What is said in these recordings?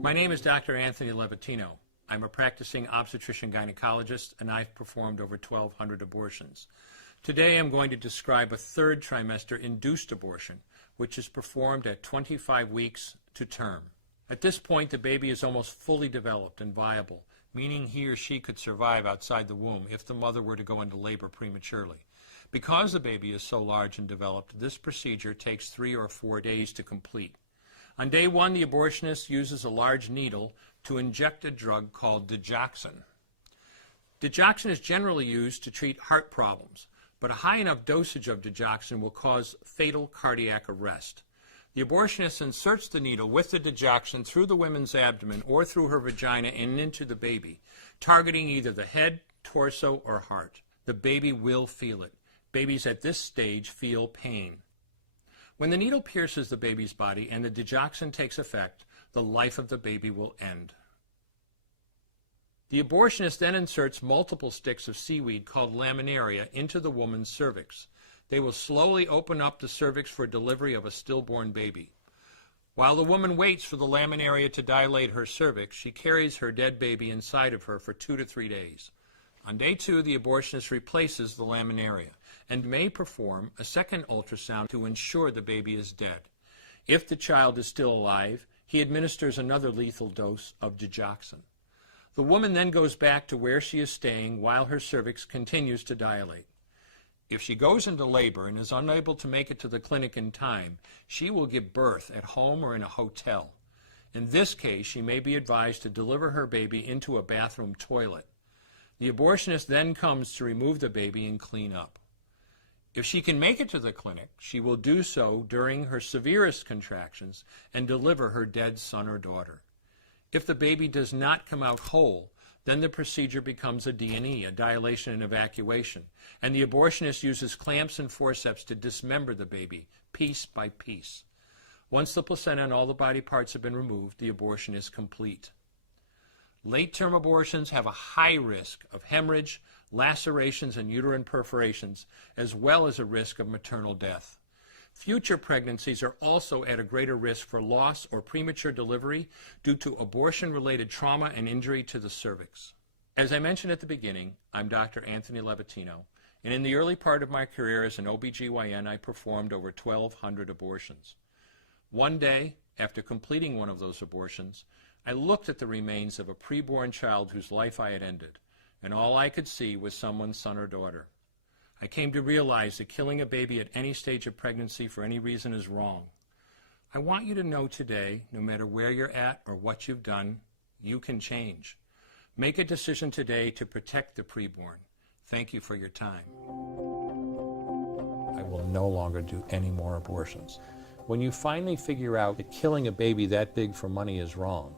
My name is Dr. Anthony Levitano. I'm a practicing obstetrician gynecologist, and I've performed over 1,200 abortions. Today I'm going to describe a third trimester induced abortion, which is performed at 25 weeks to term. At this point, the baby is almost fully developed and viable, meaning he or she could survive outside the womb if the mother were to go into labor prematurely. Because the baby is so large and developed, this procedure takes 3 or 4 days to complete. On day 1, the abortionist uses a large needle to inject a drug called digoxin. Digoxin is generally used to treat heart problems, but a high enough dosage of digoxin will cause fatal cardiac arrest. The abortionist inserts the needle with the digoxin through the woman's abdomen or through her vagina and into the baby, targeting either the head, torso, or heart. The baby will feel it. Babies at this stage feel pain. When the needle pierces the baby's body and the digoxin takes effect, the life of the baby will end. The abortionist then inserts multiple sticks of seaweed called laminaria into the woman's cervix. They will slowly open up the cervix for delivery of a stillborn baby. While the woman waits for the laminaria to dilate her cervix, she carries her dead baby inside of her for 2 to 3 days. On day 2, the abortionist replaces the laminaria and may perform a second ultrasound to ensure the baby is dead. If the child is still alive, he administers another lethal dose of digoxin. The woman then goes back to where she is staying while her cervix continues to dilate. If she goes into labor and is unable to make it to the clinic in time, she will give birth at home or in a hotel. In this case, she may be advised to deliver her baby into a bathroom toilet. The abortionist then comes to remove the baby and clean up. If she can make it to the clinic, she will do so during her severest contractions and deliver her dead son or daughter. If the baby does not come out whole, then the procedure becomes a D&E, a dilation and evacuation, and the abortionist uses clamps and forceps to dismember the baby, piece by piece. Once the placenta and all the body parts have been removed, the abortion is complete. Late-term abortions have a high risk of hemorrhage, lacerations, and uterine perforations, as well as a risk of maternal death. Future pregnancies are also at a greater risk for loss or premature delivery due to abortion-related trauma and injury to the cervix. As I mentioned at the beginning, I'm Dr. Anthony Levitano, and in the early part of my career as an OBGYN, I performed over 1,200 abortions. One day, after completing one of those abortions, I looked at the remains of a preborn child whose life I had ended, and all I could see was someone's son or daughter. I came to realize that killing a baby at any stage of pregnancy for any reason is wrong. I want you to know today, no matter where you're at or what you've done, you can change. Make a decision today to protect the preborn. Thank you for your time. I will no longer do any more abortions. When you finally figure out that killing a baby that big for money is wrong,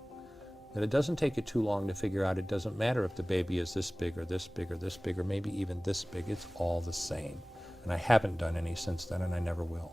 that it doesn't take you too long to figure out it doesn't matter if the baby is this big or this big or this big or maybe even this big, it's all the same. And I haven't done any since then, and I never will.